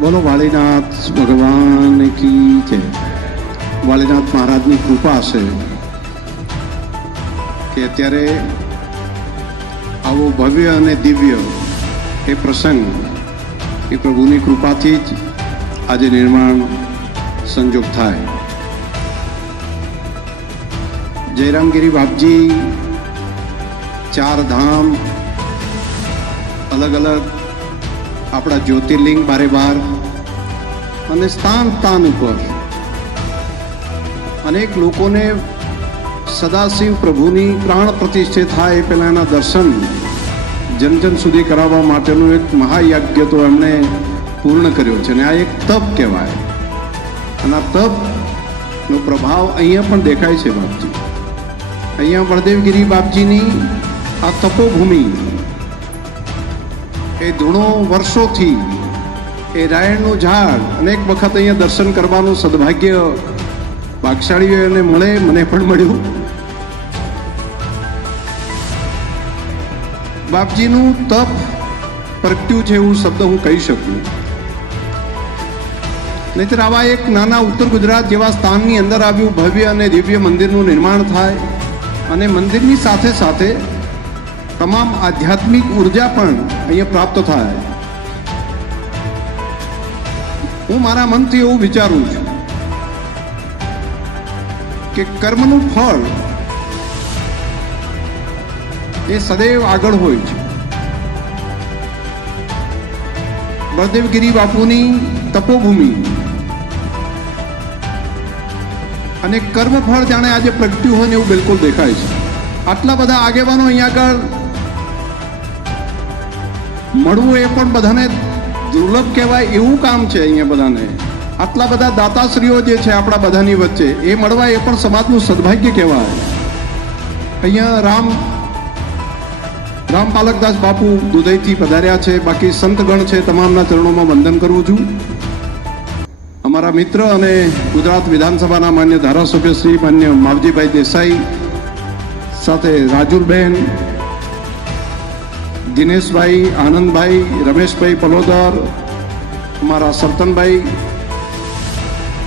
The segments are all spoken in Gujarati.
બોલો વાળીનાથ ભગવાન કી છે વાળીનાથ મહારાજની કૃપા છે કે અત્યારે આવો ભવ્ય અને દિવ્ય એ પ્રસંગ એ પ્રભુની કૃપાથી જ આજે નિર્માણ સંજોગ થાય. જયરામગીરી બાપજી ચાર ધામ અલગ અલગ આપણા જ્યોતિર્લિંગ બારે બાર અને સ્થાન સ્થાન ઉપર. અનેક લોકોને સદાશિવ પ્રભુની પ્રાણ પ્રતિષ્ઠિત થાય એ પહેલાં એના દર્શન જન સુધી કરાવવા માટેનું એક મહાયજ્ઞ તો એમણે પૂર્ણ કર્યો છે અને આ એક તપ કહેવાય. અને આ તપનો પ્રભાવ અહીંયા પણ દેખાય છે બાપજી. અહીંયા બળદેવગીરી બાપજીની આ તપોભૂમિ એ ધૂણો વર્ષોથી એ રાયણનું ઝાડ અનેક વખત અહીંયા દર્શન કરવાનું સદભાગ્ય ભાગશાળીઓને મળે, મને પણ મળ્યું. બાપજીનું તપ પ્રગટ્યું છે એવું શબ્દ હું કહી શકું. નહીતર આવા એક નાના ઉત્તર ગુજરાત જેવા સ્થાનની અંદર આવ્યું ભવ્ય અને દિવ્ય મંદિરનું નિર્માણ થાય અને મંદિરની સાથે સાથે તમામ આધ્યાત્મિક ઊર્જા પણ અહીંયા પ્રાપ્ત થાય. હું મારા મનથી એવું વિચારું છું કે કર્મનું ફળ એ સદૈવ આગળ હોય છે. બળદેવગીરી બાપુની તપોભૂમિ. અને કર્મફળ જાણે આજે પ્રગટ્યું હોય ને એવું બિલકુલ દેખાય છે. આટલા બધા આગેવાનો અહીંયા આગળ મળવું એ પણ બધાને દુર્લભ કહેવાય એવું કામ છે અહીંયા બધાને. આટલા બધા દાતાશ્રીઓ જે છે આપણા બધાની વચ્ચે, એ મળવા એ પણ સમાજનું સદભાગ્ય કહેવાય. અહીંયા રામ રામ પાલકદાસ બાપુ દુધઈથી પધાર્યા છે. બાકી સંતગણ છે તમામના ચરણોમાં વંદન કરું છું. અમારા મિત્ર અને ગુજરાત વિધાનસભાના માન્ય ધારાસભ્ય શ્રી માન્ય માવજીભાઈ દેસાઈ સાથે રાજુલબેન દિનેશભાઈ, આનંદભાઈ, રમેશભાઈ પલોદર મારા સરતનભાઈ,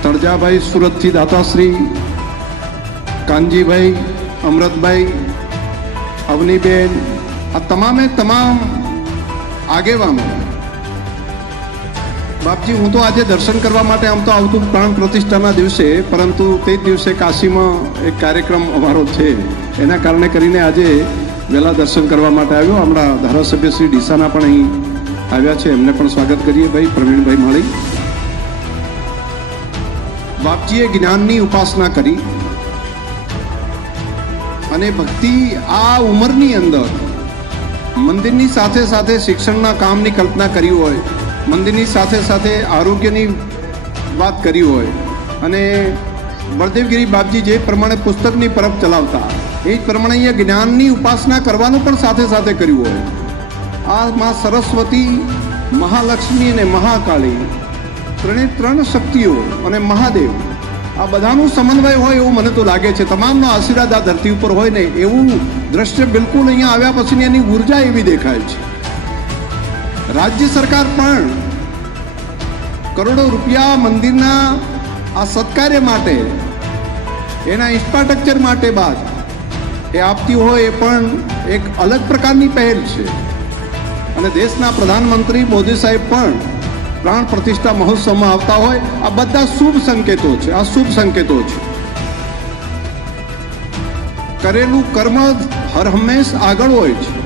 તળજાભાઈ સુરતથી દાતાશ્રી, કાનજીભાઈ અમૃતભાઈ અવનીબેન, આ તમામે તમામ આગેવાનો. બાપજી, હું તો આજે દર્શન કરવા માટે આમ તો આવતું પ્રાણ પ્રતિષ્ઠાના દિવસે, પરંતુ તે જ દિવસે કાશીમાં એક કાર્યક્રમ અમારો છે. એના કારણે કરીને આજે વહેલા દર્શન કરવા માટે આવ્યો. હમણાં ધારાસભ્ય શ્રી ડીસાના પણ અહીં આવ્યા છે. એમને પણ સ્વાગત કરીએ ભાઈ, પ્રવીણભાઈ માળી. બાપજીએ જ્ઞાનની ઉપાસના કરી અને ભક્તિ આ ઉંમરની અંદર મંદિરની સાથે સાથે શિક્ષણના કામની કલ્પના કરી હોય, મંદિરની સાથે સાથે આરોગ્યની વાત કરી હોય અને બળદેવગીરી બાપજી જે પ્રમાણે પુસ્તકની પરબ ચલાવતા, એ જ પ્રમાણે અહીંયા જ્ઞાનની ઉપાસના કરવાનું પણ સાથે સાથે કર્યું હોય. આ માં સરસ્વતી, મહાલક્ષ્મી અને મહાકાળી ત્રણે ત્રણ શક્તિઓ અને મહાદેવ, આ બધાનું સમન્વય હોય એવું મને તો લાગે છે. તમામનો આશીર્વાદ આ ધરતી ઉપર હોય ને એવું દ્રશ્ય બિલકુલ અહીંયા આવ્યા પછીની એની ઊર્જા એવી દેખાય છે. રાજ્ય સરકાર પણ કરોડો રૂપિયા મંદિરના આ સત્કાર્ય માટે, એના ઇન્ફ્રાસ્ટ્રક્ચર માટે બાદ, એ આપતી હોય એ પણ એક અલગ પ્રકારની પહેલ છે. અને દેશના પ્રધાનમંત્રી મોદી સાહેબ પણ પ્રાણ પ્રતિષ્ઠા મહોત્સવમાં આવતા હોય, આ બધા શુભ સંકેતો છે, આ શુભ સંકેતો છે. કરેલું કર્મ હર હંમેશ આગળ હોય છે.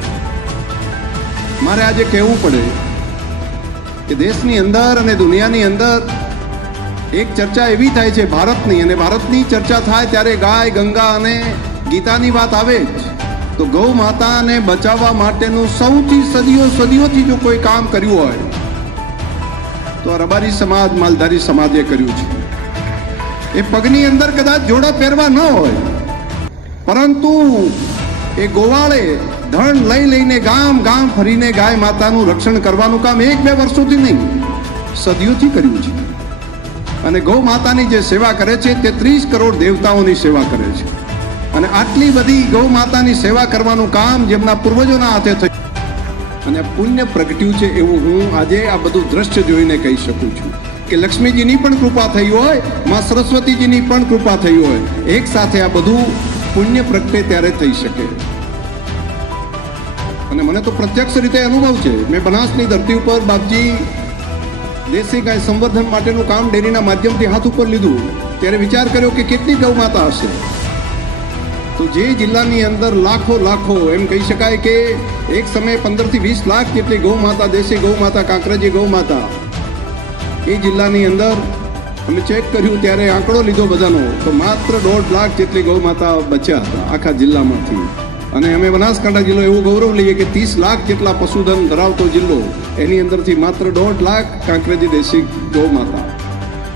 મારે આજે કહેવું પડે કે દેશની અંદર અને દુનિયાની અંદર એક ચર્ચા એવી થાય છે ભારતની અને ભારતની ચર્ચા થાય ત્યારે ગાય, ગંગા અને ગીતાની વાત આવે જ. તો ગૌ માતાને બચાવવા માટેનું સૌથી સદીઓ સદીઓથી જો કોઈ કામ કર્યું હોય, તો રબારી સમાજ, માલધારી સમાજે કર્યું છે. એ પગની અંદર કદાચ જોડા પહેરવા ન હોય, પરંતુ એ ગોવાળે ધન લઈ લઈને ગામ ગામ ફરીને ગાય માતાનું રક્ષણ કરવાનું કામ એક બે વર્ષોથી નહીં, સદીઓથી કર્યું છે. અને ગૌ માતાની જે સેવા કરે છે, તે ત્રીસ કરોડ દેવતાઓની સેવા કરે છે. અને આટલી બધી ગૌ માતાની સેવા કરવાનું કામ જેમના પૂર્વજોના હાથે થયું. અને પુણ્ય પ્રગટ્યું છે એવું હું આજે આ બધું દ્રશ્ય જોઈને કહી શકું છું. કે લક્ષ્મીજીની પણ કૃપા થઈ હોય, માં સરસ્વતીજીની પણ કૃપા થઈ હોય, એક સાથે આ બધું પુણ્ય પ્રગટે ત્યારે થઈ શકે. અને મને તો પ્રત્યક્ષ રીતે અનુભવ છે. મેં બનાસની ધરતી ઉપર બાપજી દેશી ગાય સંવર્ધન માટેનું કામ ડેરીના માધ્યમથી હાથ ઉપર લીધું, ત્યારે વિચાર કર્યો કે કેટલી ગૌ માતા હશે. તો જે જિલ્લાની અંદર લાખો લાખો, એમ કહી શકાય કે એક સમયે પંદરથી વીસ લાખ જેટલી ગૌ માતા, દેશી ગૌ માતા, કાંકરેજી ગૌ માતા, એ જિલ્લાની અંદર અમે ચેક કર્યું, ત્યારે આંકડો લીધો બધાનો, તો માત્ર દોઢ લાખ જેટલી ગૌ માતા બચ્યા હતા આખા જિલ્લામાંથી. અને અમે બનાસકાંઠા જિલ્લો એવું ગૌરવ લઈએ કે ત્રીસ લાખ જેટલા પશુધન ધરાવતો જિલ્લો, એની અંદરથી માત્ર દોઢ લાખ કાંકરેજી દેશી ગૌ માતા.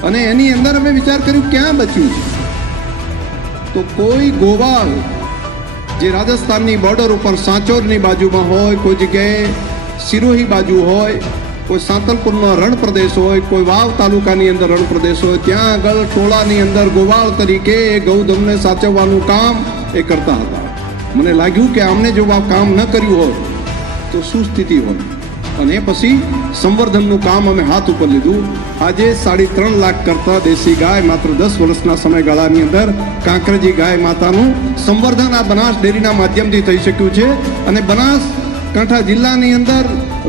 અને એની અંદર અમે વિચાર કર્યું ક્યાં બચ્યું છે? તો કોઈ ગોવાળ જે રાજસ્થાનની બોર્ડર ઉપર સાંચોરની બાજુમાં હોય, કોઈ જગ્યાએ સિરોહી બાજુ હોય, કોઈ સાંતલપુરનો રણ પ્રદેશ હોય, કોઈ વાવ તાલુકાની અંદર રણ પ્રદેશ હોય, ત્યાં આગળ ટોળાની અંદર ગોવાળ તરીકે એ ગૌધમને સાચવવાનું કામ એ કરતા હતા. મને લાગ્યું કે આમને જો આ કામ ન કર્યું હોત, તો શું સ્થિતિ હોત? અને પછી સંવર્ધનનું કામ અમે હાથ ઉપર લીધું. આજે સાડી ત્રણ લાખ કરતા દેશી ગાય માત્ર દસ વર્ષના સમયગાળાની અંદર કાંકરેજી ગાય માતાનું સંવર્ધન આ બનાસ ડેરીના માધ્યમથી થઈ શક્યું છે. અને બનાસ કાંઠા જિલ્લાની અંદર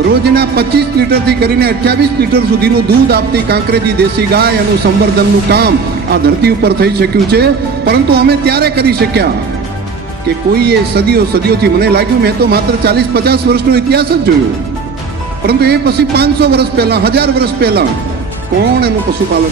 રોજના પચીસ લીટરથી કરીને અઠ્યાવીસ લીટર સુધીનું દૂધ આપતી કાંકરેજી દેશી ગાય એનું સંવર્ધનનું કામ આ ધરતી ઉપર થઈ શક્યું છે. પરંતુ અમે ત્યારે કરી શક્યા કે કોઈએ સદીઓ સદીઓથી મને લાગ્યું, મેં તો માત્ર ચાલીસ પચાસ વર્ષનો ઇતિહાસ જ જોયો. પરંતુ એ પછી પાંચસો વર્ષ પહેલા, હજાર વર્ષ પહેલા કોણ એનું પશુપાલન